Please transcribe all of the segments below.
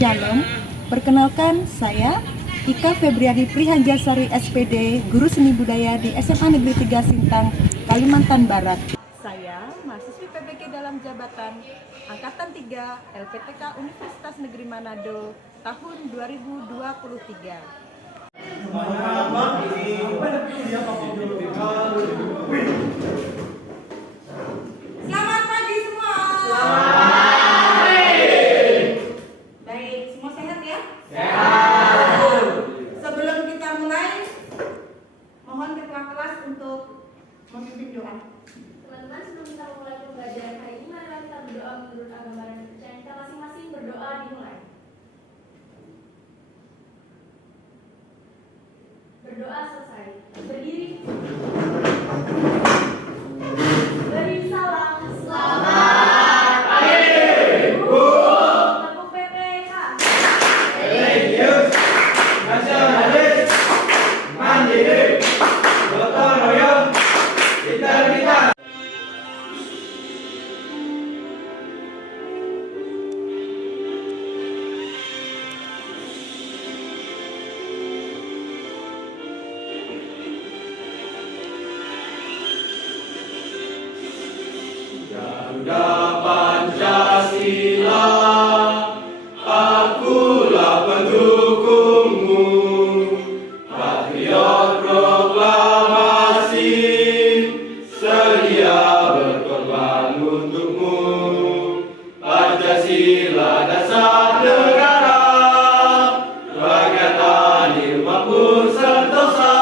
Shalom. Perkenalkan, saya Ika Febriani Prihanjasari SPD, Guru Seni Budaya di SMA Negeri 3 Sintang, Kalimantan Barat. Saya mahasiswi PBG dalam jabatan Angkatan 3 LPTK Universitas Negeri Manado tahun 2023. Selamat pagi semua. Baik, semua sehat ya? Sehat. Sebelum kita mulai, mohon ketua kelas untuk memimpin doa. Teman-teman, sebelum kita memulai pembelajaran hari ini, marilah kita berdoa menurut agama dan kepercayaan kita masing-masing. Berdoa dimulai. Berdoa selesai. Berdiri. Beri salam. Selamat pagi, Bu. Tepuk PPK. Religius, nasionalis, mandiri, gotong royong, integritas. Garuda Pancasila, akulah pendukungmu, patriot proklamasi, sedia berkorban untukmu. Pancasila dasar negara, bagian adil makmur sentosa,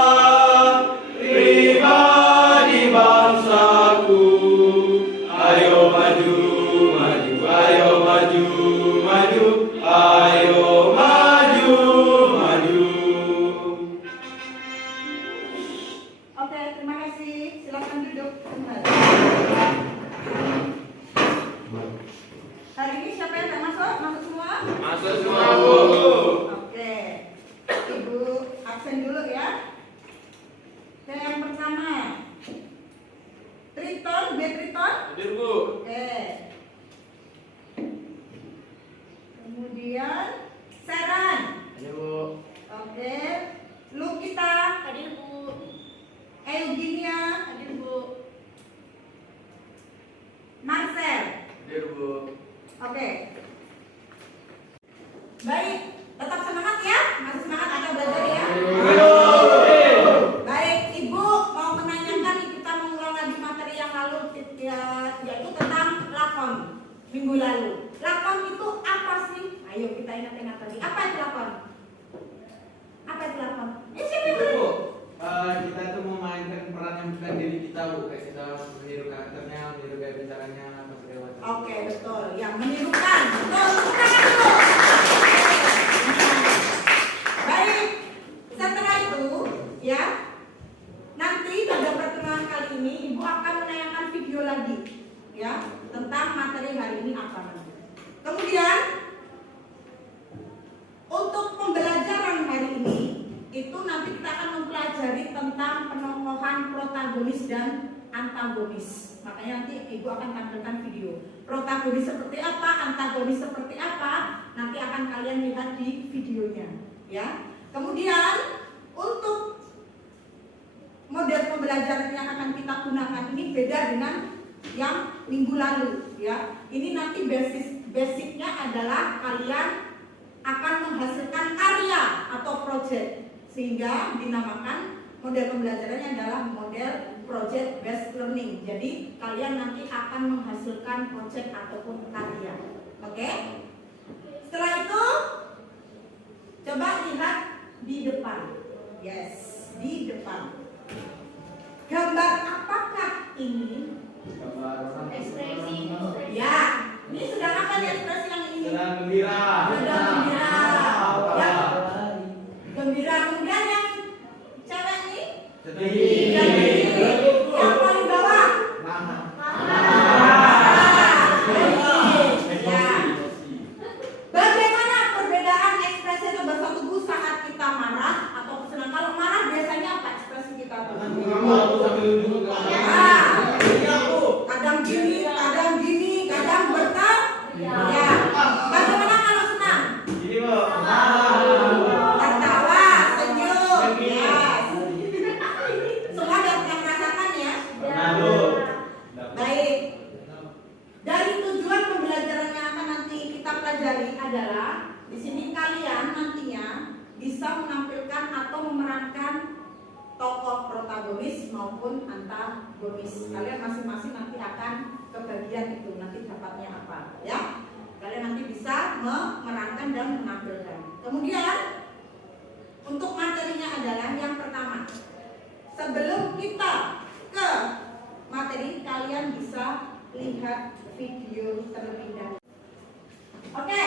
pribadi bangsaku. Ayo maju, maju, ayo maju, maju, ayo maju, maju. Oke, terima kasih. Silakan duduk kembali. Hari ini siapa yang tak masuk? Masuk semua? Masuk semua, Bu. Oke. Ibu absen dulu ya. Oke, yang pertama. Triton, B Triton. Hadir, Bu. Oke. Kemudian Seran. Hadir, Bu. Oke. Lukita. Hadir, Bu. Eugenia. Hadir, Bu. Marcel. Hadir, Bu. Oke. Baik, tetap semangat ya. Masih semangat kita belajar ya. Baik, Ibu mau menanyakan nih, kita mengulang lagi materi yang lalu yaitu tentang lakon minggu lalu. Lakon itu apa sih? Ayo kita ingat-ingat tadi. Apa itu lakon? Apa itu lakon? Siapa yang Itu, tahu? Bu. Kita tuh memainkan peran yang bukan diri kita, Bu. Kayak kita meniru karakternya, meniru gaya bicaranya, apa segala macam. Oke, betul. Yang menirukan. Betul. Tepuk tangan dulu. Baik. Setelah itu, ya. Nanti pada pertemuan kali ini Ibu akan menayangkan video lagi, ya, tentang materi hari ini apa nanti. Kemudian untuk pembelajaran hari ini itu nanti kita akan mempelajari tentang penokohan protagonis dan antagonis. Makanya nanti Ibu akan tampilkan video. Protagonis seperti apa, antagonis seperti apa, nanti akan kalian lihat di videonya, ya. Kemudian untuk model pembelajaran yang akan kita gunakan ini beda dengan yang minggu lalu, ya. Ini nanti basicnya adalah kalian akan menghasilkan karya atau project, sehingga dinamakan model pembelajarannya adalah model project based learning. Jadi kalian nanti akan menghasilkan project ataupun karya. Oke? Setelah itu coba lihat di depan. Yes, di depan. Gambar apakah ini? Ekspresi. Ya, ini sedang apa nih ekspresi yang ini? Sedang gembira. Sedang gembira. Ya, gembira. Kemudian yang cewek ini? Sedih. Yang paling bawah? Mana? Ya. Bagaimana perbedaan ekspresi atau bahasa tubuh saat kita marah atau senang? Kalau marah biasanya apa ekspresi kita tuh? Kamu sambil duduk. Kadang gini, pelajari adalah di sini kalian nantinya bisa menampilkan atau memerankan tokoh protagonis maupun antagonis. Kalian masing-masing nanti akan kebagian itu, nanti dapatnya apa ya. Kalian nanti bisa memerankan dan menampilkan. Kemudian untuk materinya adalah yang pertama. Sebelum kita ke materi, kalian bisa lihat video terlebih dahulu. Oke,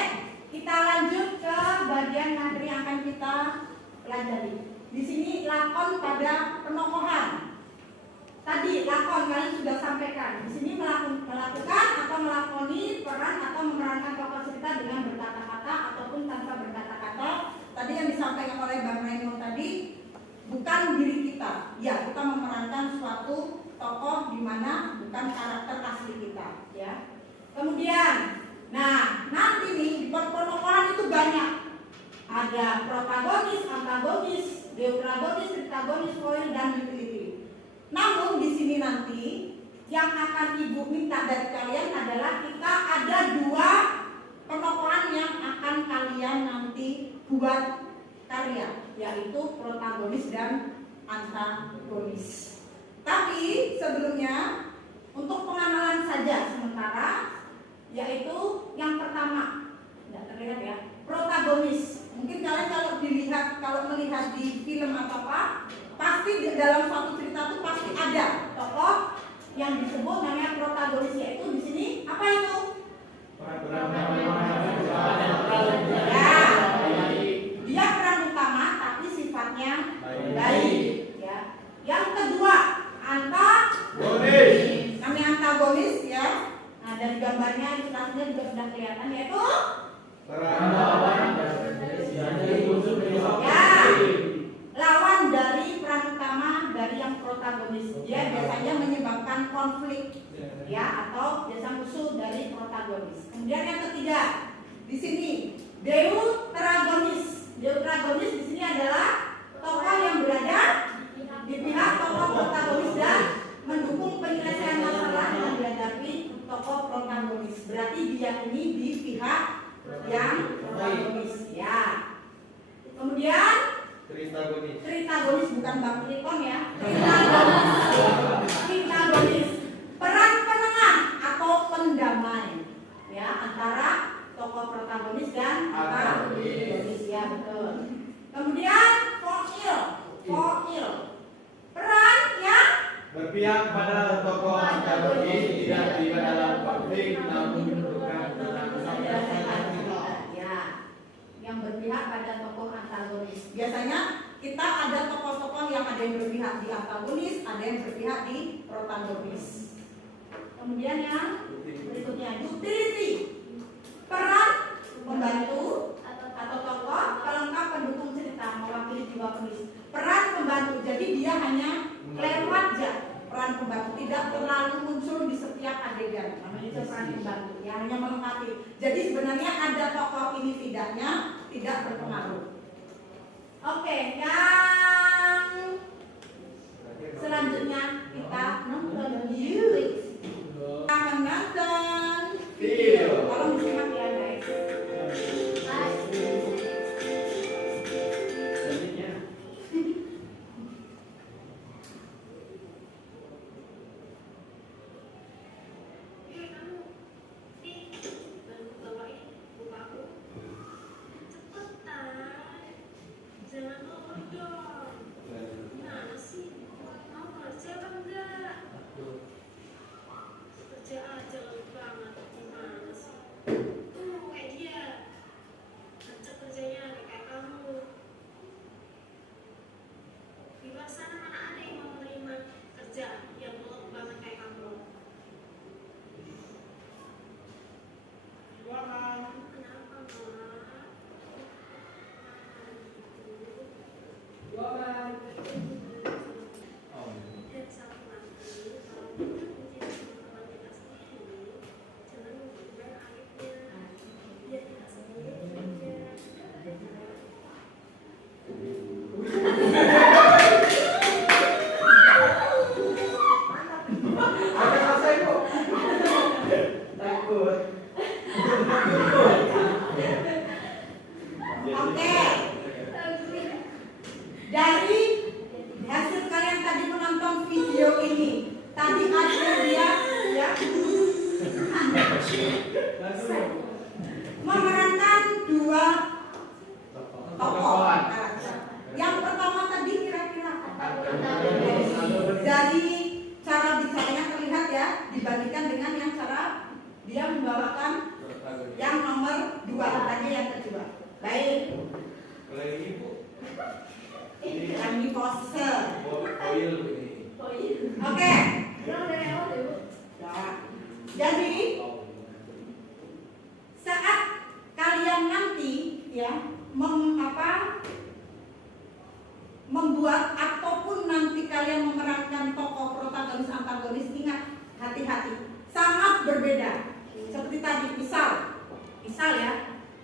kita lanjut ke bagian materi yang akan kita pelajari. Di sini lakon pada penokohan. Tadi lakon kalian sudah sampaikan. Di sini melakukan atau melakoni peran atau memerankan tokoh cerita dengan berkata-kata ataupun tanpa berkata-kata. Tadi yang disampaikan oleh Bang Raymond tadi bukan diri kita. Ya, kita memerankan suatu tokoh di mana bukan karakter asli kita. Ya. Kemudian, nah nanti nih di penokohan itu banyak. Ada protagonis, antagonis, deoprotagonis, tritagonis, foil, dan utility. Namun di sini nanti yang akan Ibu minta dari kalian adalah kita ada 2 penokohan yang akan kalian nanti buat karya, yaitu protagonis dan antagonis. Tapi sebelumnya untuk pengenalan saja sementara, yaitu yang pertama, tidak terlihat ya, protagonis. Mungkin kalian kalau melihat di film atau apa, pasti dalam suatu cerita itu pasti ada tokoh yang disebut namanya protagonis, yaitu di sini apa itu? Ya, dia peran utama tapi sifatnya baik. Ya. Yang kedua, namanya antagonis ya. Nah dari gambarnya ilustrasinya juga sudah kelihatan, yaitu ya, lawan dari peran utama dari yang protagonis. Dia biasanya menyebabkan konflik ya, atau biasa musuh dari protagonis. Kemudian yang ketiga, di sini deuteragonis. Deuteragonis di sini adalah tokoh yang berada di pihak tokoh protagonis dan mendukung penyelesaian masalah yang dihadapi tokoh protagonis. Berarti dia ini di pihak yang protagonis ya. Kemudian tritagonis bukan Bang Triton ya. Tritagonis peran penengah atau pendamai ya antara tokoh protagonis dan antagonis ya, betul. Kemudian foil peran yang berpihak pada tokoh antagonis, tidak terlibat dalam konflik namun menentukan ya, yang berpihak pada tokoh antagonis. Biasanya kita ada tokoh-tokoh yang ada yang berpihak di antagonis, ada yang berpihak di protagonis. Kemudian yang berikutnya utility, peran pembantu atau tokoh pelengkap pendukung cerita, mewakili jiwa penulis. Peran pembantu, jadi dia hanya lewat aja. Peran pembantu tidak terlalu muncul di setiap adegan. Namanya itu peran pembantu, ya hanya melengkapi. Jadi sebenarnya ada tokoh ini tidaknya tidak berpengaruh. Oke, yang selanjutnya kita nonton lyrics. Kita menonton video. Tolong disimak ya guys. Jangan overdose. Gimana sih? Mau kerja apa enggak? Kerja aja banget. Gimana dibandingkan dengan yang cara dia membawakan yang nomor 2 tadi yang kedua. Baik. Kalau ini Bu, Ini pose. foil ini. Oke. Ulang dari awal deh, Bu. Ya. Jadi saat kalian nanti ya membuat ataupun nanti kalian memerankan tokoh protagonis antagonis, ingat hati-hati, sangat berbeda. Seperti tadi misal ya,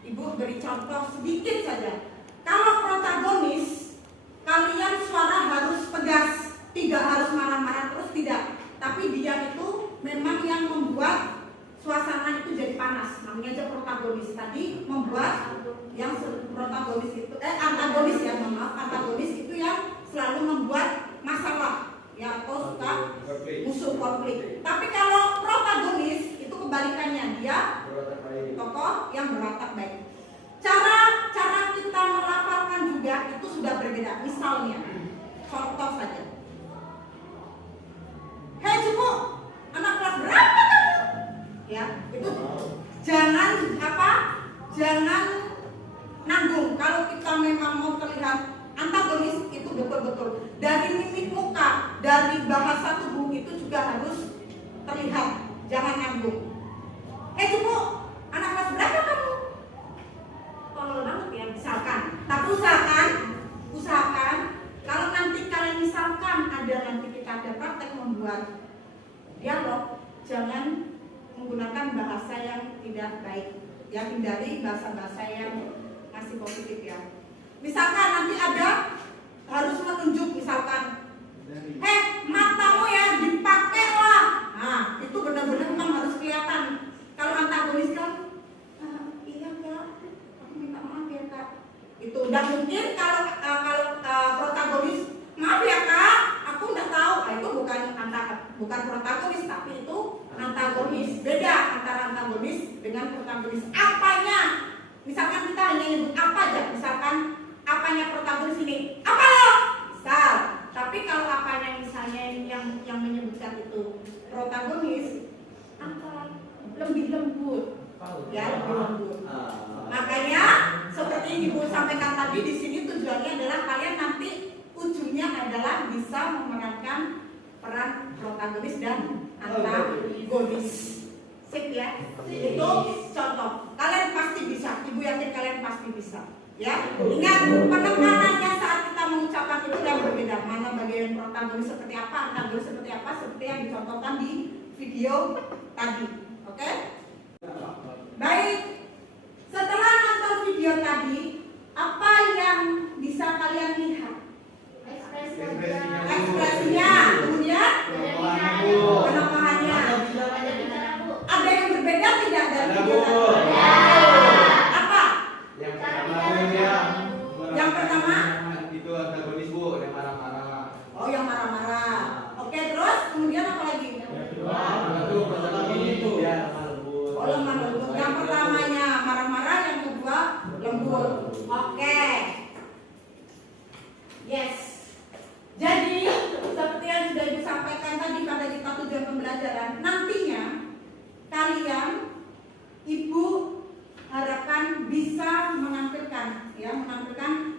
Ibu beri contoh sedikit saja. Kalau protagonis, kalian suara harus tegas, tidak harus marah-marah terus, tidak. Tapi dia itu memang yang membuat suasana itu jadi panas. Namanya aja protagonis. Tadi membuat yang protagonis itu antagonis ya, antagonis itu yang selalu membuat masalah ya, atau suka musuh konflik. Tapi kalau protagonis itu kebalikannya, dia tokoh yang berwatak baik. Cara kita melafalkan juga itu sudah berbeda. Misalnya, contoh saja. Hei Cupu, anak kelas berapa kamu? Ya, itu jangan jangan nanggung. Kalau kita memang mau terlihat antagonis, itu betul-betul dari mimik muka, dari bahasa tubuh itu juga harus terlihat. Jangan nanggung. Hei Cupu, anak kelas berapa kamu? Tolol banget ya, misalkan. Tapi usahakan kalau nanti kalian misalkan nanti kita ada praktek membuat dialog, jangan menggunakan bahasa yang tidak baik. Ya, hindari bahasa-bahasa yang masih positif ya. Misalkan nanti ada harus menunjuk, misalkan, matamu ya dipakai lah. Nah, itu benar-benar memang harus kelihatan. Kalau antagonis kan, iya Kak, aku minta maaf ya Kak. Itu udah mungkin kalau protagonis, maaf ya Kak, aku nggak tahu. Itu bukan protagonis, tapi itu antagonis. Beda antara antagonis dengan protagonis. Apanya? Misalkan kita hanya nyebut apa aja, misalkan apanya protagonis ini, apa lo? Misal. Tapi kalau apanya misalnya yang menyebutkan itu protagonis, apa? Lebih lembut. Ya, lebih lembut. Makanya seperti yang Ibu sampaikan tadi, di sini tujuannya adalah kalian nanti ujungnya adalah bisa memerankan peran protagonis dan antagonis. Sip ya. Itu contoh. Kalian pasti bisa. Ibu yakin kalian pasti bisa. Ya. Ingat, penekanannya saat kita mengucapkan itu yang berbeda. Mana bagian protagonis seperti apa, antagonis seperti apa, seperti yang dicontohkan di video tadi. Oke? Baik. Setelah nonton video tadi, apa yang bisa kalian lihat? Ekspresinya, kemudian penekahannya. Ada yang berbeda tidak dari video tadi? Apa? Yang pertama itu antagonis Bu, yang marah-marah. Oh, yang marah-marah. Oke, terus kemudian apa lagi? Oh, lemah lembut. Yang pertamanya marah-marah, yang kedua lembut. Oke. Yes. Jadi seperti yang sudah disampaikan tadi pada kita tujuan pembelajaran, nantinya kalian, Ibu harapkan bisa menampilkan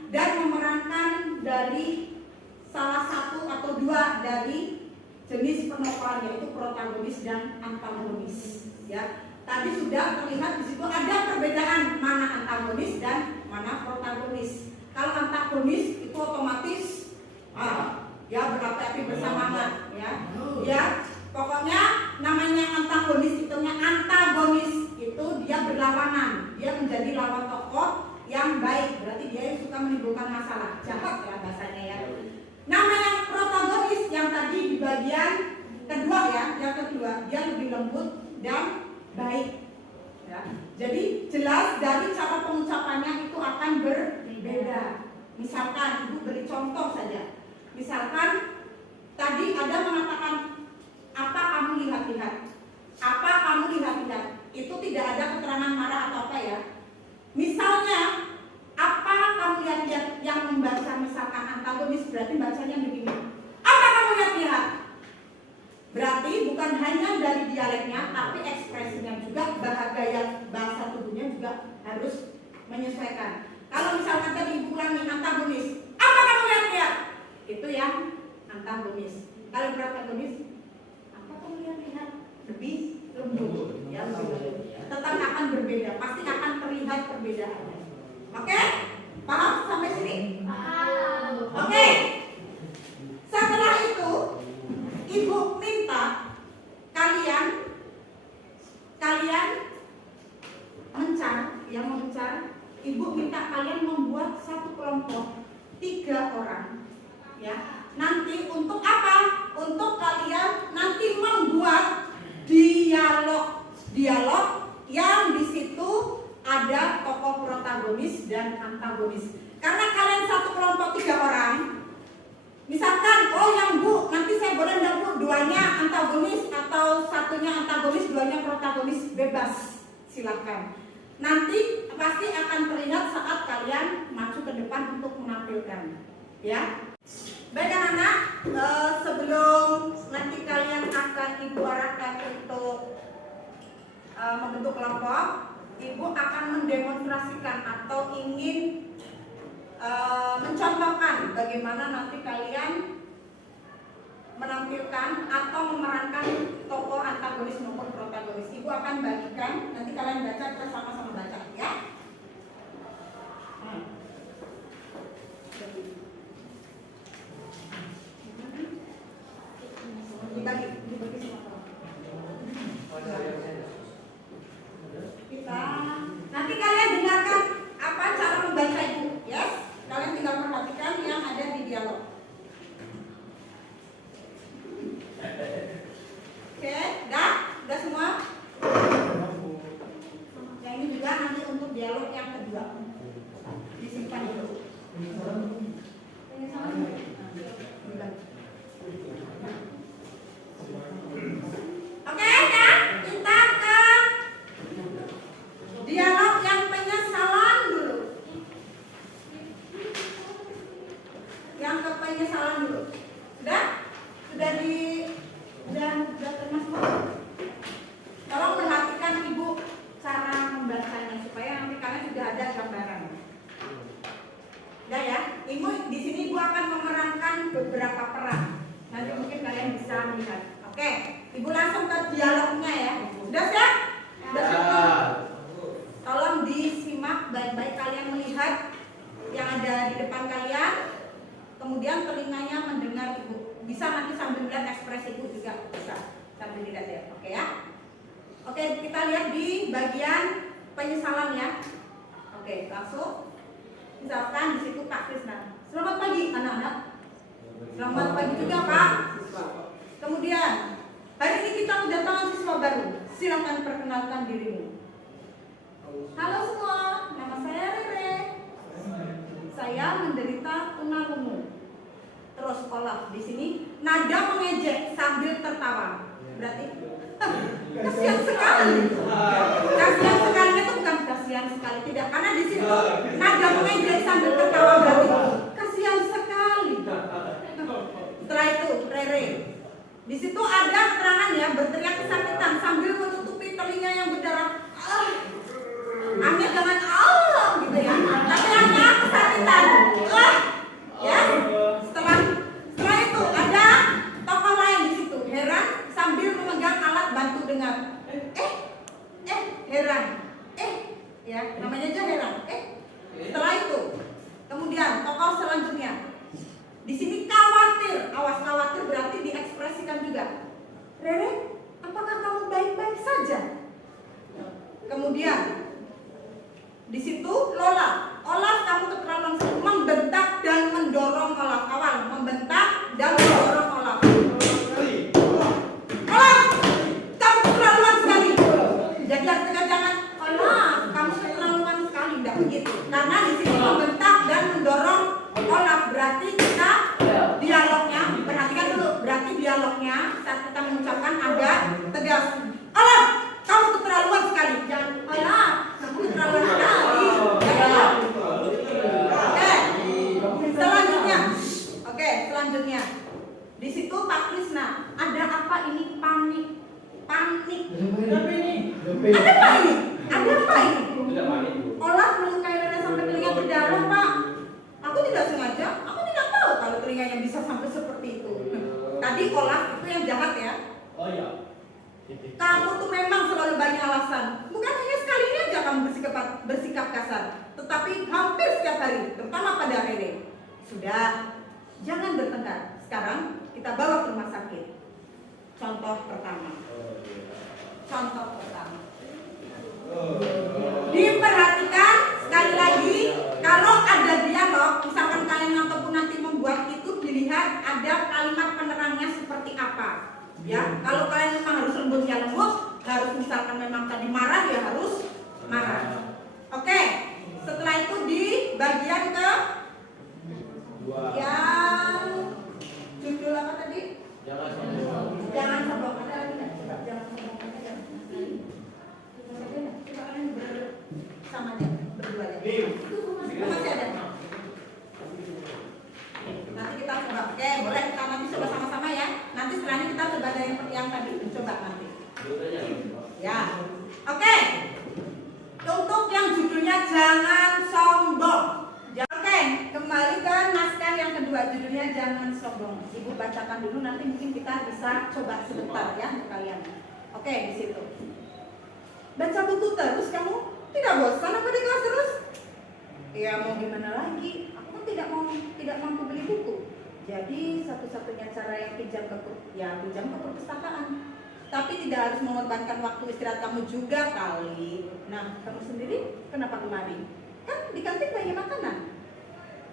dan memerankan dari salah satu atau dua dari jenis penokohan, yaitu protagonis dan antagonis. Ya, tadi sudah terlihat di situ ada perbedaan mana antagonis dan mana protagonis. Kalau antagonis itu otomatis ya berapi-api bersamaan ya. Pokoknya namanya antagonis itu dia berlawanan, dia menjadi lawan tokoh yang baik, berarti dia yang suka menimbulkan masalah, jahat ya bahasanya ya. Namanya protagonis yang tadi di bagian kedua ya, yang kedua dia lebih lembut dan baik ya. Jadi jelas dari cara pengucapannya itu akan berbeda. Misalkan Ibu beri contoh saja. Misalkan tadi ada mengatakan apa kamu lihat-lihat. Apa kamu lihat-lihat. Itu tidak ada keterangan marah atau apa ya. Misalnya apa kamu lihat-lihat, yang membaca misalkan antagonis berarti bacanya begini. Apa kamu lihat-lihat? Berarti bukan hanya dari dia dialeknya, tapi ekspresinya juga, bahasa tubuhnya juga harus menyesuaikan. Kalau misalkan tadi ibu ulangi antagonis, apa kamu lihat-lihat? Itu yang antagonis. Kalau protagonis, apa kamu lihat-lihat? Lebih lembut, ya lebih lembut. Tetap akan berbeda, pasti akan terlihat perbedaannya. Oke? Paham sampai sini? Paham. Oke. Setelah itu, ibu minta kalian mencar. Ibu minta kalian membuat satu kelompok 3 orang, ya. Nanti untuk apa? Untuk kalian nanti membuat dialog yang di situ ada tokoh protagonis dan antagonis. Karena kalian satu kelompok 3 orang, misalkan, oh yang bu, nanti saya boleh nggak bu, 2-nya antagonis atau 1-nya antagonis, 2-nya protagonis, bebas, silakan. Nanti pasti akan terlihat saat kalian maju ke depan untuk menampilkan, ya. Baik anak-anak, sebelum nanti kalian akan ibu arahkan untuk membentuk kelompok, ibu akan mendemonstrasikan atau ingin mencontohkan bagaimana nanti kalian menampilkan atau memerankan tokoh antagonis maupun protagonis. Ibu akan bagikan, nanti kalian baca, kita sama-sama baca, ya. Dibagi semua. Kita nanti kalian dengarkan apa cara membaca ibu, yes? Kalian tinggal perhatikan yang ada di dialog. Oke, udah semua? Yang ini juga nanti untuk dialog yang kedua. Disimpan dulu. Ini sama dulu. Oke, ya, kita ke dialog yang penyesalan dulu. Yang ke penyesalan dulu. Udah? Udah termasuk. Tolong perhatikan ibu cara membacanya supaya nanti kalian sudah ada gambaran. Udah ya, ibu di sini ibu akan memerankan beberapa peran. Nanti mungkin kalian bisa melihat. Oke, ibu langsung ke dialognya ya. Sudah siap? Sudah siap? Tolong disimak baik-baik, kalian melihat yang ada di depan kalian. Kemudian telinganya mendengar ibu. Bisa nanti sambil lihat ekspresi ibu juga bisa sambil lihat ya. Oke ya. Oke, kita lihat di bagian penyesalan ya. Oke, langsung. Misalkan di situ Kak Krisna. Selamat pagi anak-anak. Selamat pagi juga Pak. Kemudian hari ini kita kedatangan siswa baru. Silakan perkenalkan dirimu. Halo semua, nama saya Rere. Saya menderita tunarungu. Terus Olaf di sini nada mengejek sambil tertawa. Berarti kasihan sekali. Kasihan sekali itu bukan kasihan sekali, tidak. Karena di situ nada mengejek sambil tertawa berarti kasihan sekali. Setelah itu Rere. Di situ ada keterangan ya, berteriak kesakitan sambil menutupi telinga yang berdarah. Hanya jangan Allah gitu ya. Tapi hanya kesakitan. Ya. Setelah itu ada tokoh lain di situ, heran sambil memegang alat bantu dengar. Heran. Ya, namanya aja heran. Setelah itu, kemudian tokoh selanjutnya. Di sini khawatir, awas khawatir berarti diekspresikan juga. Rere, apakah kamu baik-baik saja? Kemudian di situ Lola, Olaf kamu keterlaluan, membentak dan mendorong Olaf. Awal membentak dan mendorong Olaf. Olaf, kamu keterlaluan sekali. Jadi artinya jangan Olaf, kamu keterlaluan sekali, tidak begitu. Karena di sini membentak dan mendorong Olaf berarti kita dialognya, perhatikan dulu, berarti dialognya saat kita mengucapkan agak tegas. Olaf, kamu keterlaluan sekali. Jangan Olaf. Ada apa ini? Ada apa ini? Tidak panik, Bu. Olaf melukai Rena sampai telinga berdarah, Pak. Aku tidak sengaja, aku tidak tahu kalau telinganya bisa sampai seperti itu. Tadi Olaf itu yang jahat ya. Oh iya. Kamu tuh memang selalu banyak alasan. Bukan hanya sekali ini aja kamu bersikap kasar, tetapi hampir setiap hari, terutama pada Rere. Sudah, jangan bertengkar. Sekarang kita bawa ke rumah sakit. Contoh pertama. Contoh pertama. Diperhatikan sekali lagi, kalau ada dialog, misalkan kalian ataupun nanti membuat itu, dilihat ada kalimat penerangnya seperti apa. Ya, kalau kalian memang harus lembut ya lembut, harus misalkan memang tadi marah ya harus marah. Oke, setelah itu di bagian ke yang judul apa tadi? Jangan sombong. Ada lagi nggak? Coba jangan sombong. Sama aja berdua aja. Masih ada. Nanti kita coba. Oke, boleh kita nanti coba sama-sama ya. Nanti setelahnya kita coba ada yang tadi coba nanti. Ya. Oke. Untuk yang judulnya jangan sombong. Oke, kembali ke naskah yang kedua, judulnya jangan sombong. Ibu bacakan dulu, nanti mungkin kita bisa coba sebentar ya untuk kalian. Oke, di situ. Baca buku terus kamu tidak bosan apa di kelas terus? Ya mau gimana lagi? Aku kan tidak mampu beli buku. Jadi satu-satunya cara yang pinjam ke perpustakaan. Tapi tidak harus mengorbankan waktu istirahat kamu juga kali. Nah, kamu sendiri kenapa kemari? Kan di kantin banyak makanan.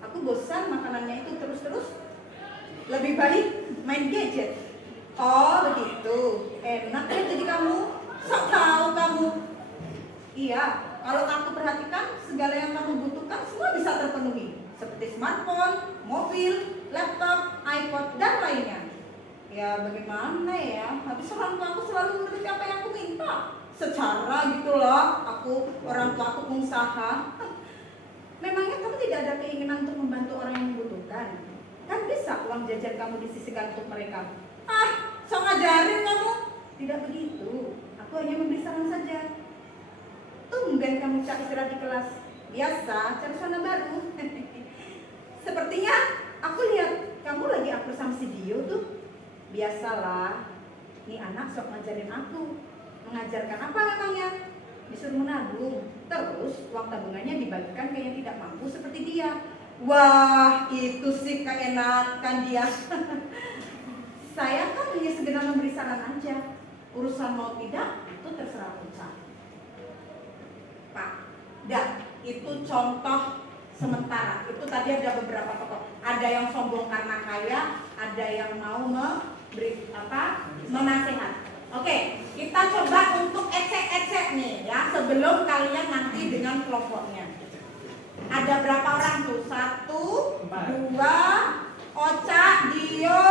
Aku bosan makanannya itu terus-terus. Lebih baik main gadget. Oh begitu. Enak ya jadi kamu. Sok tahu kamu. Iya, kalau aku perhatikan segala yang kamu butuhkan semua bisa terpenuhi. Seperti smartphone, mobil, laptop, iPod, dan lainnya. Ya bagaimana ya, habis orang tua aku selalu menuruti apa yang aku minta. Secara gitu loh, orang tua aku pengusaha. Memangnya kamu tidak ada keinginan untuk membantu orang yang membutuhkan? Kan bisa uang jajan kamu disisihkan untuk mereka. Ah, sok ngajarin kamu. Tidak begitu, aku hanya memberi saran saja. Tumben kamu cak istirahat di kelas. Biasa, cari suasana baru. Sepertinya aku lihat kamu lagi upload sama si Dio tuh. Biasalah, nih anak sok ngajarin aku. Mengajarkan apa memangnya? Disuruh menabung, terus uang tabungannya dibagikan ke yang tidak mampu seperti dia. Wah, itu sih keenakan dia. Saya kan hanya sekedar memberi saran aja. Urusan mau tidak, itu terserah Uca. Pak, dan itu contoh sementara. Itu tadi ada beberapa tokoh. Ada yang sombong karena kaya, ada yang mau menasehat. Oke, kita coba untuk ecek-ecek nih ya, sebelum kalian nanti dengan kelompoknya. Ada berapa orang tuh? 1, 2, Ocha, Dio,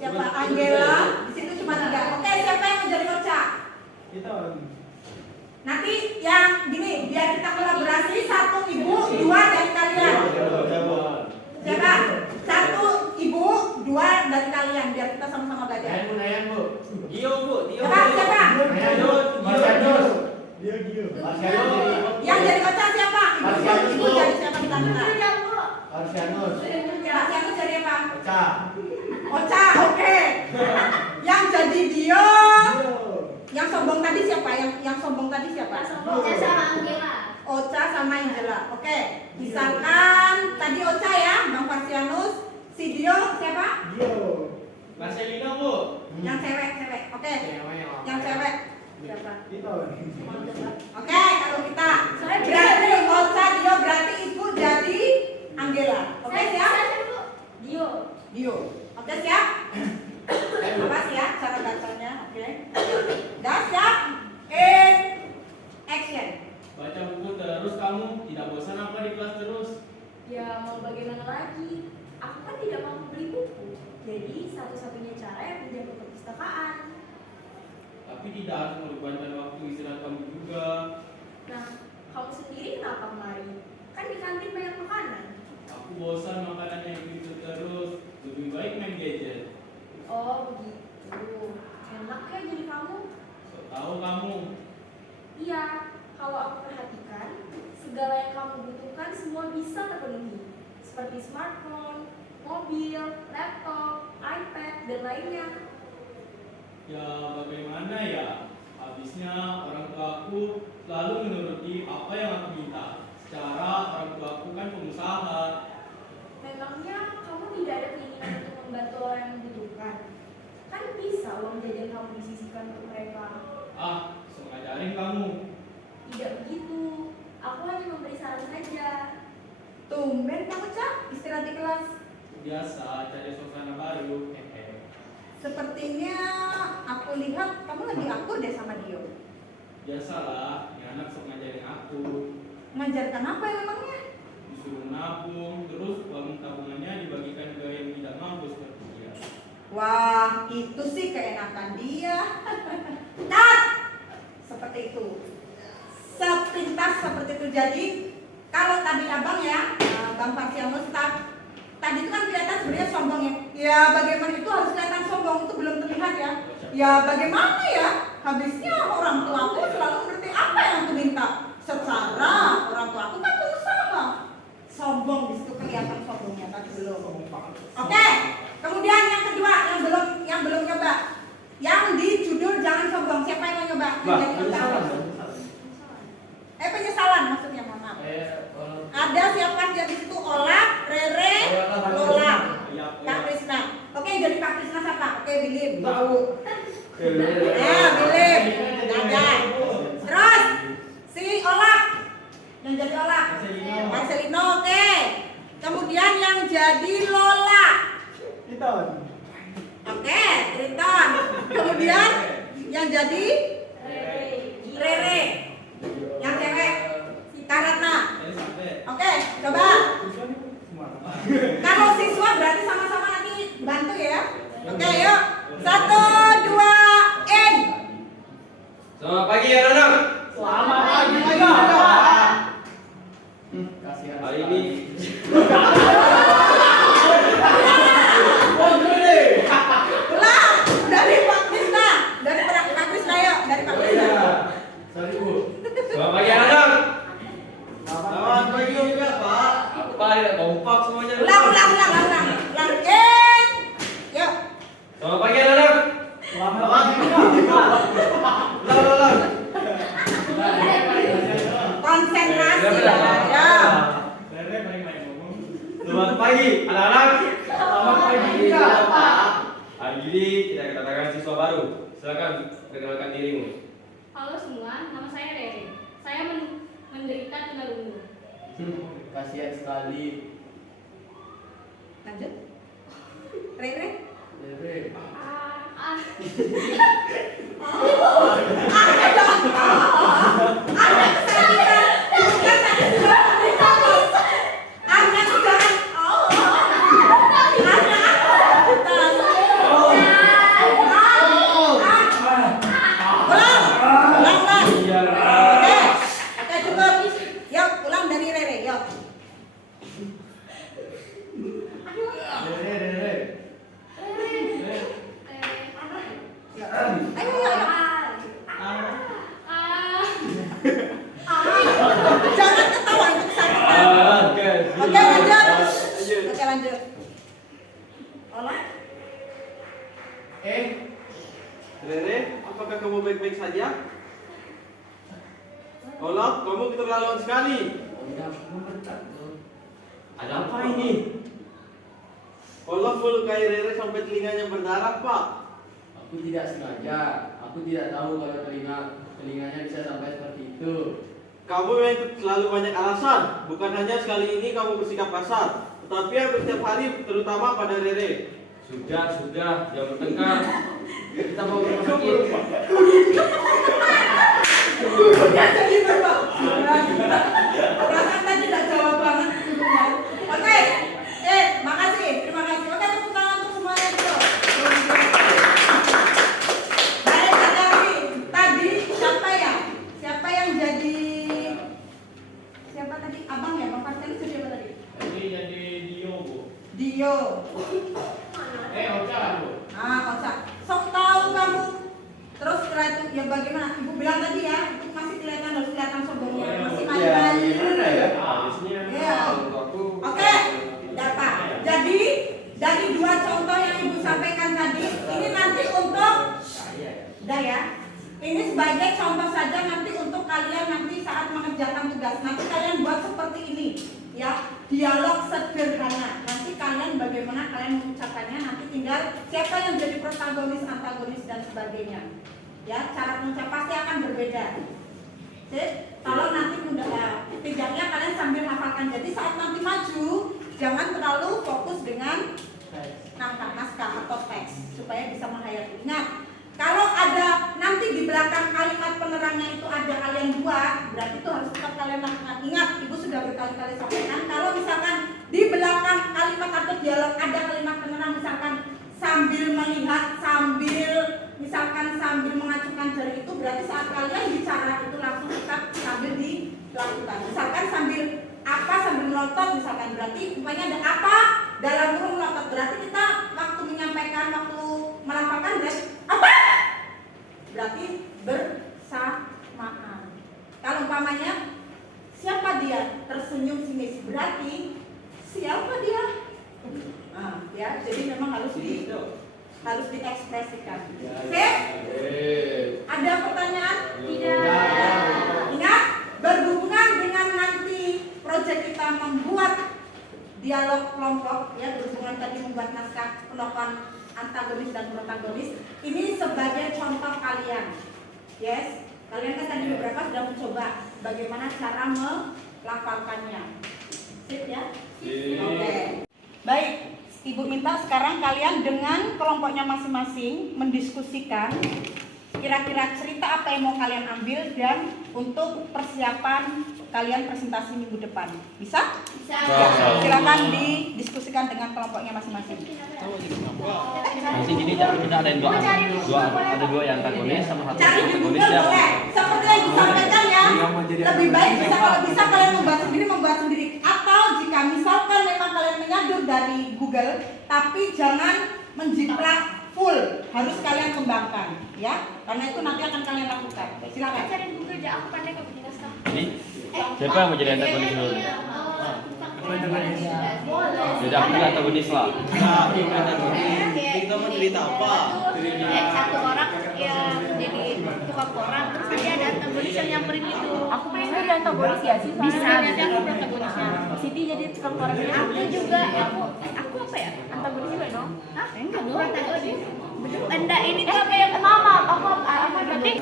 siapa? Angela. Di situ cuma 3. Oke, siapa yang menjadi Ocha? Kita Nanti yang gini, biar kita kolaborasi 1 ibu, 2 dari kalian. Siapa? 1 ibu, 2 dari kalian, biar kita sama-sama belajar. Ayang Bu. Dio Bu. Siapa? Dio. Yang jadi Ocha siapa? Ibu jadi siapa di tengah? Arsianus. Siapa jadi apa? Ocha. Ocha, oke. Yang jadi Dio. Yang sombong tadi siapa? Yang sombong tadi siapa? Ocha sama Angela. Ocha sama Angela. Oke. Misalkan tadi Ocha ya, Bang Farsianus. Si Dio siapa? Marcelino Bu. Yang cewek. Oke. Yang cewek siapa? Oke, kalau kita berarti Ocha, Dio berarti ibu jadi Angela. Oke, siap? Dio. Oke, siap? Apa sih ya cara bacanya? Oke. Dah siap? Action. Baca buku terus kamu tidak bosan apa di kelas terus? Ya mau bagaimana lagi? Aku kan tidak mampu beli buku. Jadi satu-satunya cara yang pinjam ke perpustakaan. Tapi tidak harus mengorbankan waktu istirahat kamu juga. Nah, kamu sendiri kenapa kemari? Kan di kantin banyak makanan. Aku bosan makanannya itu terus. Lebih baik main gadget. Oh begitu. Enak ya jadi kamu. So, tahu kamu seperti smartphone, mobil, laptop, iPad, dan lainnya. Ya bagaimana ya? Habisnya orang tuaku selalu menuruti apa yang aku minta. Secara orang tuaku kan pengusaha. Memangnya kamu tidak ada keinginan untuk membantu orang yang membutuhkan? Kan bisa uang jajan kamu disisihkan untuk mereka. Ah, so ngajarin kamu. Tidak begitu. Aku hanya memberi saran saja. Tumben kamu Cak, istirahat di kelas. Biasa cari suasana baru. Sepertinya aku lihat kamu lagi akur deh sama Dio. Biasalah, ini anak sok ngajarin aku. Mengajarkan apa emangnya? Disuruh menabung, terus uang tabungannya dibagikan ke yang tidak mampu seperti dia. Wah, itu sih keenakan dia. Cut! Seperti itu. Sepintas seperti itu. Jadi, kalau tadi abang ya, Bang Parsial Mustaf, tadi itu kan kelihatan sebenarnya sombong ya. Ya, bagaimana itu harus kelihatan sombong, itu belum terlihat ya. Ya, bagaimana ya? Habisnya orang tua aku selalu ngerti apa yang aku minta. Secara orang tua aku kan pengusaha. Sombong di situ kelihatan sombongnya, tapi belum. Oke, kemudian yang kedua yang belum nyoba, yang di judul jangan sombong. Siapa yang mau nyoba? Penyesalan maksudnya, mohon maaf. Ada siapa dia di situ? Ola, Rere, Lola, Kak Krisna. Oke, jadi Kak Krisna siapa? Oke, Bilim. Tahu. Bilim. Ada. Terus si Ola, yang jadi Ola. Marcelino, oke. Kemudian yang jadi Lola. Oke, Triton. Kemudian yang jadi Rere. Yang cewek Karatna. Oke, coba. Kalau siswa berarti sama-sama nanti bantu ya. Oke, yuk. 1, 2, in. Selamat pagi anak-anak. Selamat pagi juga. Hari ini Ulang dari Pak Krisna. Dari Pak Krisna yuk, dari Pak Krisna. selamat pagi anak-anak. Selamat pagi juga Pak. Apa tidak kompak semuanya? Ulang. In. Yuk. Selamat pagi anak-anak. Selamat pagi juga. Ulang. Konsentrasi ya. Rere main-main ngomong. Selamat pagi anak-anak. Selamat pagi juga, Pak. Hari ini kita kedatangan siswa baru. Silakan perkenalkan dirimu. Halo semua, nama saya Rere. Saya menderita tunarungu. Kasihan sekali. Lanjut. Rere. Rere. Oke, cukup. Yuk, ulang dari Rere, yuk. Ayo. Jangan ketawa, itu kesakitan. Oke, lanjut. Olah. Rere, apakah kamu baik-baik saja? Olah, kamu keterlaluan sekali. Ada apa ini? Olah full kayak Rere sampai telinganya berdarah Pak. Aku tidak sengaja. Aku tidak tahu kalau telinganya bisa sampai seperti itu. Kamu memang selalu banyak alasan. Bukan hanya sekali ini kamu bersikap kasar, tetapi hampir setiap hari, terutama pada Rere. Sudah, jangan bertengkar. Kita mau ke rumah sakit. Jadi berubah. Perasaan tadi tidak jawab banget. Oke, makasih, terima kasih. Oke, tepuk tangan untuk semuanya dulu. Baik, tadi siapa ya? Siapa yang jadi? Siapa tadi? Abang ya, Bang Parsial itu siapa tadi? Ini jadi Dio, Bu. Dio. Ocha, Bu. Ocha. Sok tahu kamu. Terus setelah itu ya bagaimana? Ibu bilang tadi ya, itu masih harus kelihatan sombongnya, masih main-main. Ya, habisnya Iya. aku Oke. Jadi dari dua contoh yang Ibu sampaikan tadi, ini nanti untuk udah ya. Ini sebagai contoh saja nanti untuk kalian nanti saat mengerjakan tugas. Nanti kalian buat seperti ini, ya. Dialog sederhana. Nanti kalian bagaimana kalian mengucapkannya, nanti tinggal siapa yang jadi protagonis, antagonis dan sebagainya. Ya, cara mengucap pasti akan berbeda. Sip? Kalau nanti tidaknya kalian sambil hafalkan. Jadi saat nanti maju, jangan terlalu fokus dengan naskah atau teks supaya bisa menghayati. Ingat, kalau ada nanti di belakang kalimat penerangnya itu ada kalian buat, berarti itu harus tetap kalian lakukan. Ingat, Ibu sudah berkali-kali sampaikan, kalau misalkan di belakang kalimat atau dialog ada kalimat penerang, misalkan sambil melihat, misalkan sambil mengacukan jari, itu berarti saat kalian bicara itu langsung tetap sambil dilakukan. Misalkan sambil melotot, misalkan berarti rupanya ada apa dalam kurung melotot, berarti kita waktu menyampaikan, waktu melafalkan berarti apa? Berarti bersamaan. Kalau umpamanya siapa dia tersenyum sinis, berarti siapa dia? Nah, ya, jadi memang harus diekspresikan. Oke? Ada pertanyaan? Tidak. Ingat, berhubungan dengan nanti proyek kita membuat dialog kelompok, ya, berhubungan tadi membuat naskah penolakan antagonis dan protagonis. Ini sebagai contoh kalian. Yes, kalian kan tadi beberapa sudah mencoba bagaimana cara melafalkannya. Sip ya? Oke. Baik, Ibu minta sekarang kalian dengan kelompoknya masing-masing mendiskusikan kira-kira cerita apa yang mau kalian ambil dan untuk persiapan kalian presentasi minggu depan. Bisa? Bisa. Silakan didiskusikan dengan kelompoknya masing-masing. Di sini kita ada dua yang antagonis sama satu Cari di antagonis Google ya. boleh. Seperti yang disampaikan ya. Lebih baik bisa kalau bisa kalian membuat sendiri. Atau jika misalkan memang kalian menyadur dari Google, tapi jangan menjiplak full, harus kalian kembangkan, ya. Karena itu nanti akan kalian lakukan. Silakan. Cari di Google aja, aku pandai kok bikin naskah. Jadi siapa yang mau jadi antagonis dulu? Jadi aku juga antagonis lah. Kita mau cerita apa? Satu orang yang jadi tukang koran, terus nanti ada antagonis yang nyamperin gitu. Aku pengen jadi antagonis ya sih. Bisa, nanti aku protagonisnya. Siti jadi tukang koran. Aku juga, aku apa ya? Antagonis juga dong? Hah? Enggak dong, antagonis. Enggak, ini tuh apa yang Mama, aku apa berarti?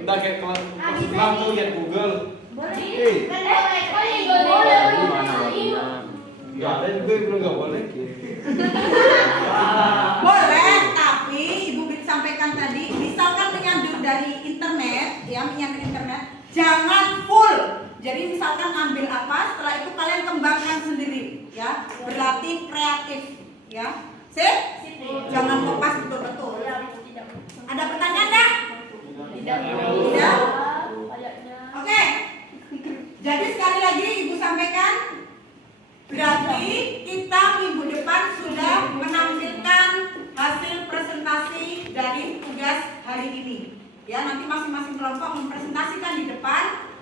Udah kayak kamu lihat Google. Nggak ada juga yang bilang nggak boleh. Boleh, tapi Ibu sampaikan tadi, misalkan menyandur dari internet, ya, menyandur internet, jangan full. Jadi misalkan ambil apa, setelah itu kalian kembangkan sendiri, ya, berlatih kreatif, ya. Sip? Jangan lepas betul-betul. Ada pertanyaan enggak? Tidak. Oke. Jadi sekali lagi Ibu sampaikan, berarti kita minggu depan sudah menampilkan hasil presentasi dari tugas hari ini. Ya, nanti masing-masing kelompok mempresentasikan di depan.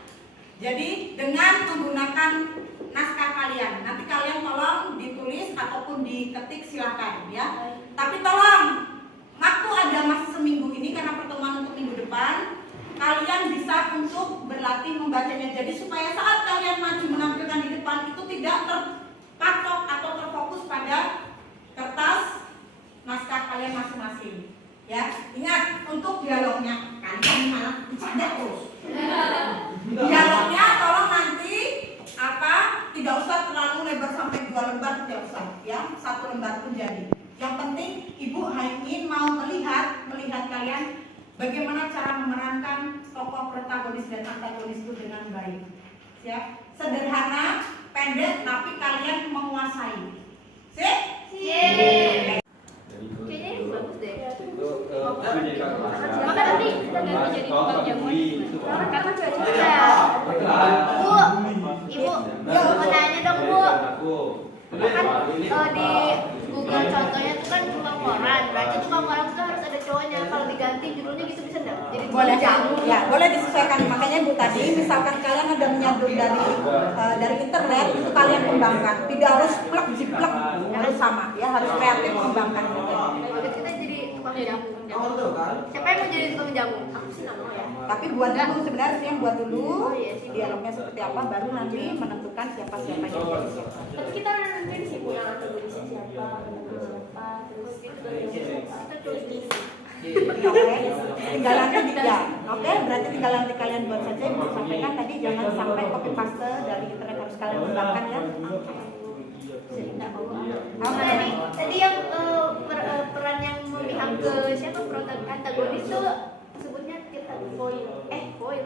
Jadi dengan menggunakan naskah kalian. Nanti kalian tolong ditulis ataupun diketik silakan, ya. Tapi tolong, waktu ada masih seminggu ini karena pertemuan untuk minggu depan, kalian bisa untuk berlatih membacanya. Jadi supaya saat kalian maju menampilkan di depan itu tidak terpatok atau terfokus pada kertas naskah kalian masing-masing. Ya, ingat untuk dialognya kalian malah bercanda terus. Dialognya tolong nanti tidak usah terlalu lebar sampai 2 lembar, tidak usah, ya, 1 lembar pun jadi. Yang penting Ibu ingin mau melihat kalian bagaimana cara memerankan tokoh protagonis dan antagonis itu dengan baik. Siap? Sederhana, pendek, tapi kalian menguasai. Sip? Kayaknya ini bagus deh. Maka nanti kita ganti jadi tukang jamuan. Karena cuaca ya. Bu, Ibu, mau nanya dong Bu. Kan di Google contohnya itu kan tukang koran. Berarti tukang koran itu harus ada cowoknya. Kalau diganti judulnya gitu bisa enggak? Jadi boleh ya, boleh disesuaikan. Makanya Bu tadi, misalkan kalian ada menyambung dari internet, itu kalian kembangkan. Tidak harus plek jiplek, harus sama ya, harus kreatif kembangkan juga. Jadi kita jadi tukang jamu. Siapa yang mau jadi tukang jamu? Aku sih nggak mau ya. Tapi buat dulu sebenarnya yang buat dulu Oh, iya sih. dialognya seperti apa, baru nanti menentukan siapa yang jadi siapa. Tapi kita udah nentuin sih Bu yang antagonisnya siapa, pemenangnya siapa, terus kita tulis di sini. Oke, tinggal nanti tiga. Oke, berarti tinggal nanti kalian buat saja yang saya sampaikan tadi, jangan sampai copy paste dari internet, harus kalian kembangkan ya. Apa tadi yang peran yang memihak ke siapa antagonis tuh sebutnya kita foil. Foil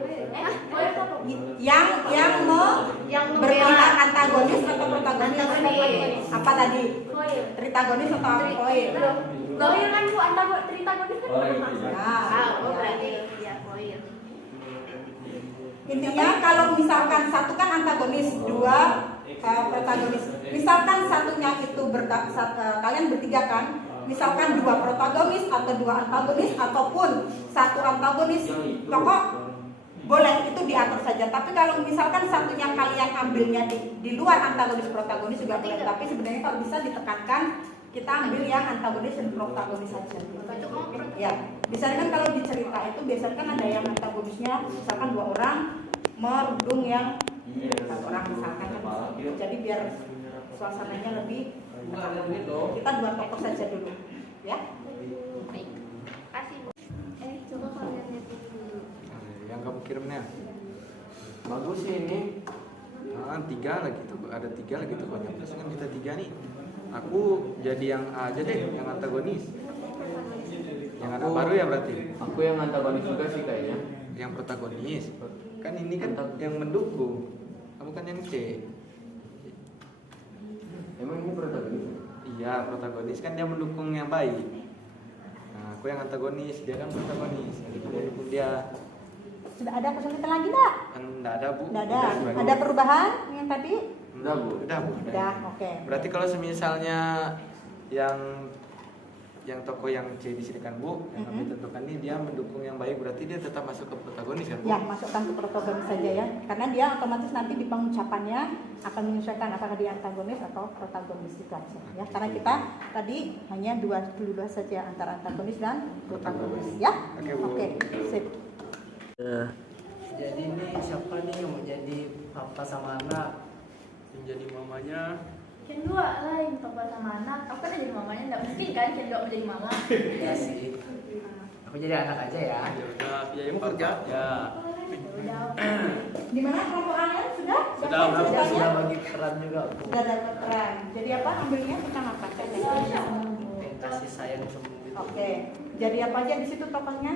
apa? Yang berpihak antagonis atau protagonis? Apa tadi? Foil. Tritagonis atau foil? Foil kan Bu, tritagonis kan Berarti ya foil. Intinya kalau misalkan satu kan antagonis, dua protagonis. Misalkan satunya itu kalian bertiga kan, misalkan dua protagonis atau dua antagonis ataupun satu antagonis, pokok boleh itu diatur saja. Tapi kalau misalkan satunya kalian ambilnya di luar antagonis protagonis juga boleh. Tapi sebenarnya kalau bisa ditekankan kita ambil yang antagonis dan protagonis saja. Ya, biasanya kan kalau di cerita itu biasanya kan ada yang antagonisnya, misalkan dua orang merundung yang satu orang misalkan kan. Jadi biar suasananya lebih, kita dua tokoh saja dulu, ya. Baik. Kasih. Coba kalian lihat dulu. Yang kamu kirimnya Bagus sih ini. tiga lagi tuh, ada tiga lagi tuh banyak. Terus kan kita tiga nih. Aku jadi yang A aja deh, yang antagonis. Yang anak baru ya berarti. Aku yang antagonis juga sih kayaknya. Yang protagonis. Kan ini kan yang mendukung. Kamu kan yang C. Emang ini protagonis? Iya, protagonis kan dia mendukung yang baik. Nah, aku yang antagonis, dia kan protagonis. Jadi aku mendukung dia. Sudah ada kesulitan lagi enggak? Kan enggak ada, Bu. Enggak ada. Ada perubahan yang tadi? Udah Bu. Udah, Bu. Udah, oke. Berarti kalau semisalnya yang tokoh yang C di sini kan Bu, yang kami tentukan ini dia mendukung yang baik, berarti dia tetap masuk ke protagonis kan Bu? Ya, masukkan ke protagonis saja ya. Karena dia otomatis nanti di pengucapannya akan menyesuaikan apakah dia antagonis atau protagonis itu aja ya. Karena kita tadi hanya dua saja antara antagonis dan protagonis ya. Oke, Bu. Oke, sip. Jadi ini siapa nih yang mau jadi papa sama anak? Yang jadi mamanya Kan dua lah yang papa sama anak. Aku kan jadi mamanya, nggak mungkin kan Ken dua menjadi mama. Ya sih. Aku jadi anak aja ya. ya udah dia yang Kamu kerja? ya. Udah. Di mana kelompok kalian sudah? Sudah, Dapat Aku ceritanya? sudah bagi peran juga. Sudah dapat peran. Jadi apa ambilnya tentang apa? Kasih sayang sama Oke. Jadi apa aja di situ tokohnya?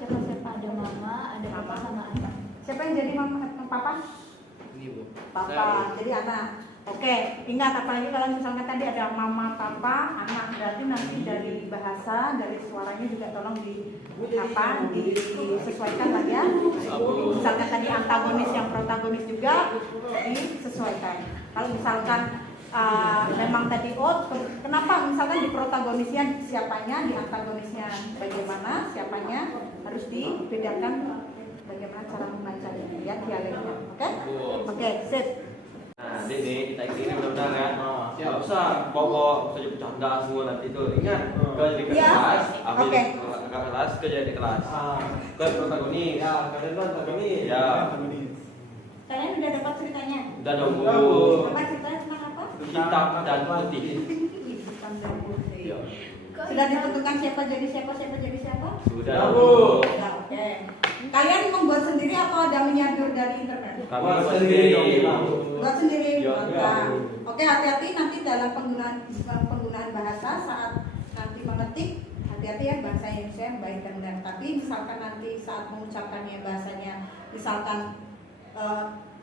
Siapa-siapa? Ada mama, ada papa sama anak. Siapa yang jadi mama, papa? ini Bu. Papa, jadi anak. Oke, ingat apalagi kalau misalnya tadi ada mama, papa, anak, berarti nanti dari bahasa, dari suaranya juga tolong disesuaikan lah ya. Misalkan tadi antagonis yang protagonis juga disesuaikan. Kalau misalkan memang tadi kenapa misalkan di protagonisnya siapanya, di antagonisnya bagaimana, siapanya harus dibedakan bagaimana cara membacanya ya, dialeknya. Oke, sip. Nah, Dede, kita ini mudah-mudahan kan. Nggak usah bawa saja bercanda semua nanti itu. Ingat, kalau di Ya. kelas, habis Oke. ke kelas, kerja di kelas. Ke protagonis. Ya, kalian kan protagonis. Ya. Kalian udah dapat ceritanya? Udah dong, Bu. Apa ceritanya tentang apa? Hitam dan putih. Hitam dan putih. Ya. Sudah ditentukan siapa jadi siapa, siapa jadi siapa? Sudah, Ya, Bu. Sudah, oke. Kalian membuat sendiri atau ada menyadur dari internet? Kami Buat buat sendiri. sendiri. Buat sendiri. Ya, Nah, oke, hati-hati nanti dalam penggunaan bahasa saat nanti mengetik, hati-hati ya bahasa Indonesia yang baik dan benar. Tapi misalkan nanti saat mengucapkannya bahasanya, misalkan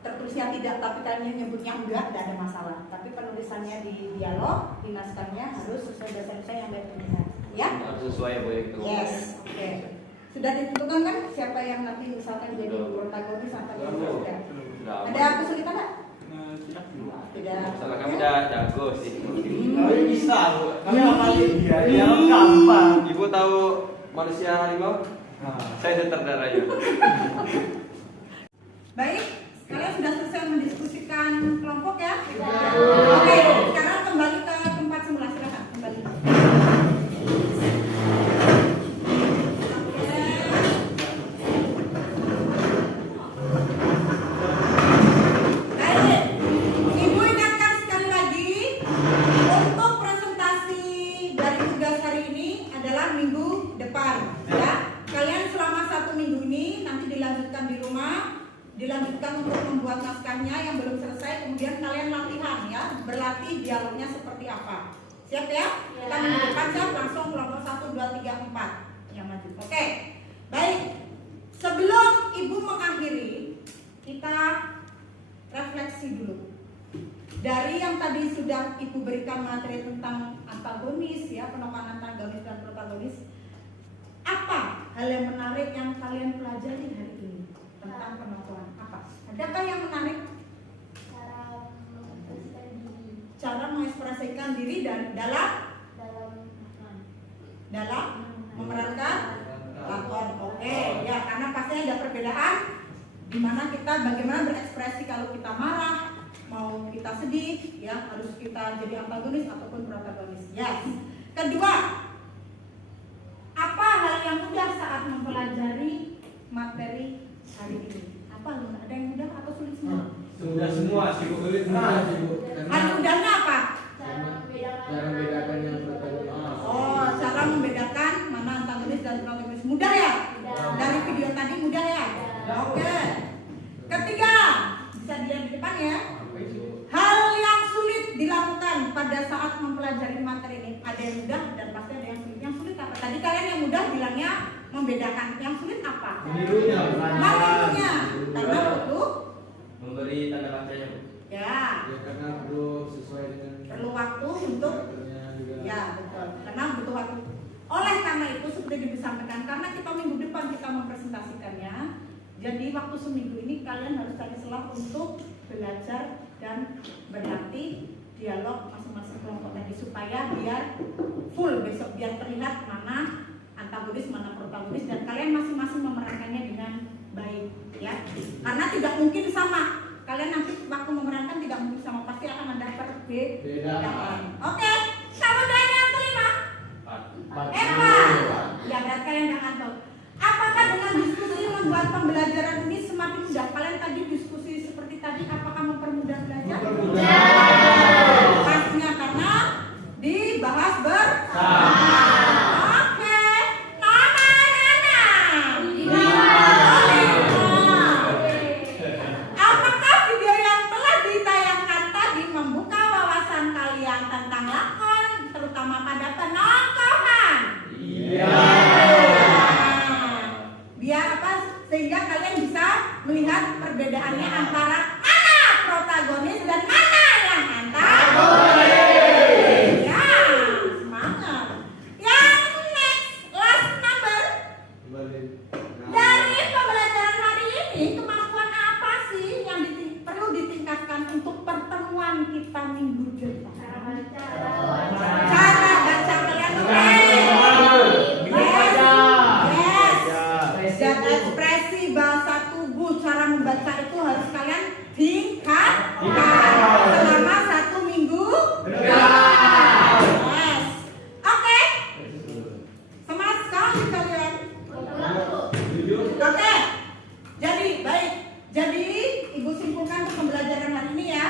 tertulisnya tidak, tapi kalian nyebutnya enggak ada masalah. Tapi penulisannya di dialog, di naskahnya harus sesuai bahasa Indonesia yang baik dan benar. Ya? Harus sesuai Bu itu. Yes. Oke. Sudah ditentukan kan siapa yang nanti misalkan jadi protagonis atau sudah? Sudah. Ada kesulitan nggak? Tidak. Salah kami udah jago sih. Kami bisa, Bu. Kami hafalin dia gampang. Ibu tahu manusia harimau? Nah, Saya sutradaranya. Baik, kalian sudah selesai mendiskusikan kelompok ya? Oke, sekarang kembali ke tempat semula, silakan kembali. Baik, Ibu ingatkan sekali lagi, untuk presentasi dari tugas hari ini adalah minggu depan, ya. Kalian selama 1 minggu ini nanti dilanjutkan di rumah, dilanjutkan untuk membuat naskahnya yang belum selesai, kemudian kalian latihan ya, berlatih dialognya seperti apa. Siap ya? Kita minggu depan siap, langsung kelompok 1, 2, 3, 4 yang maju. Oke, baik. Sebelum Ibu mengakhiri, kita refleksi dulu. Dari yang tadi sudah Ibu berikan materi tentang antagonis ya, penokohan antagonis dan protagonis, apa hal yang menarik yang kalian pelajari hari ini tentang penokohan? Apa? Adakah yang menarik? Cara mengekspresikan diri dan dalam memerankan lakon. Oke, ya, karena pasti ada perbedaan di mana kita bagaimana berekspresi kalau kita marah, mau kita sedih, ya harus kita jadi antagonis ataupun protagonis. Yes. Kedua, apa hal yang mudah saat mempelajari materi hari ini? Apa ada yang mudah atau sulit semua? Sudah semua sih Bu. Hal mudahnya apa? Cara membedakan yang protagonis. Oh, cara membedakan mana antagonis dan protagonis. Mudah ya? Dari video tadi mudah ya? Oke. Ketiga, bisa dilihat di depan ya. Hal yang sulit dilakukan pada saat mempelajari materi ini. Ada yang mudah dan pasti ada yang sulit. Yang sulit apa? Tadi kalian yang mudah bilangnya membedakan. Yang sulit apa? Menirunya. Menirunya. Karena perlu Memberi tanda bacanya. ya, Ya karena perlu sesuai dengan perlu waktu untuk karakternya juga. ya betul. Karena butuh waktu. Oleh karena itu seperti disampaikan, karena kita minggu depan kita mempresentasikannya. Jadi waktu seminggu ini kalian harus cari celah untuk belajar dan berlatih dialog masing-masing kelompok tadi supaya biar full besok, biar terlihat mana antagonis mana protagonis dan kalian masing-masing memerankannya dengan baik ya. Karena tidak mungkin sama. Kalian nanti waktu memerankan tidak mungkin sama, pasti akan ada perbedaan. Oke, kemudian yang kelima. Ya, berarti kalian jangan tahu. Apakah dengan diskusi membuat pembelajaran ini semakin mudah? Kalian tadi diskusi seperti tadi, apakah mempermudah belajar? Pastinya karena dibahas bersama. Oke, Nana. Apakah video yang telah ditayangkan tadi membuka wawasan kalian tentang lakon, terutama pada penokohan? Iya. Biar apa? Sehingga kalian bisa melihat perbedaannya antara mana protagonis dan mana yang antagonis. Ya, semangat. Yang next, last number. Dari pembelajaran hari ini, kemampuan apa sih yang perlu ditingkatkan untuk pertemuan kita minggu depan? Cara baca kalian dan ekspresi bahasa tubuh, cara membaca itu harus kalian tingkatkan selama 1 minggu. Yes. Oke. Semangat sekali kalian. Oke. Jadi baik. Jadi Ibu simpulkan untuk pembelajaran hari ini ya.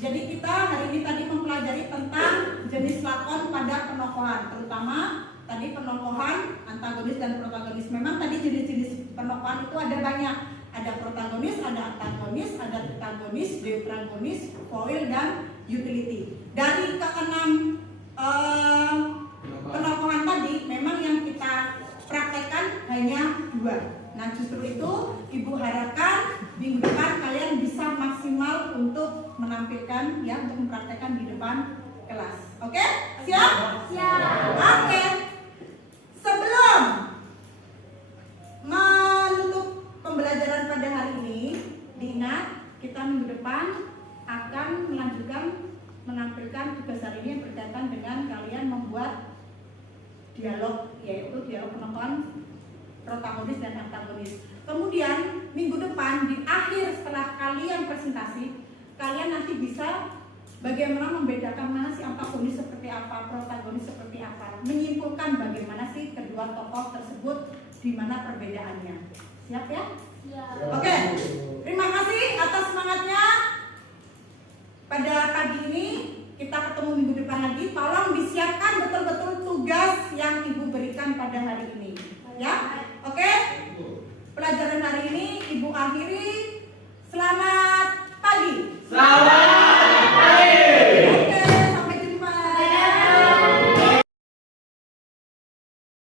Jadi kita hari ini tadi mempelajari tentang jenis lakon pada penokohan, terutama tadi penokohan antagonis dan protagonis. Memang tadi jenis-jenis penokohan itu ada banyak. Ada protagonis, ada antagonis, ada protagonis, detragonis, foil dan utility. Dari keenam penokohan tadi memang yang kita praktekkan hanya 2. Nah justru itu Ibu harapkan minggu depan kalian bisa maksimal untuk menampilkan ya, untuk mempraktekkan di depan kelas. Oke? Siap? Siap. Oke. Sebelum menutup pembelajaran pada hari ini, diingat kita minggu depan akan melanjutkan menampilkan tugas hari ini yang berkaitan dengan kalian membuat dialog, yaitu dialog penokohan protagonis dan antagonis. Kemudian minggu depan di akhir setelah kalian presentasi, kalian nanti bisa bagaimana membedakan mana sih antagonis seperti apa, protagonis seperti apa, menyimpulkan bagaimana sih kedua tokoh tersebut, di mana perbedaannya. Siap ya? Oke, terima kasih atas semangatnya. Pada pagi ini kita ketemu minggu depan lagi. Tolong disiapkan betul-betul tugas yang Ibu berikan pada hari ini. Ya, oke? Pelajaran hari ini Ibu akhiri. Selamat pagi. Selamat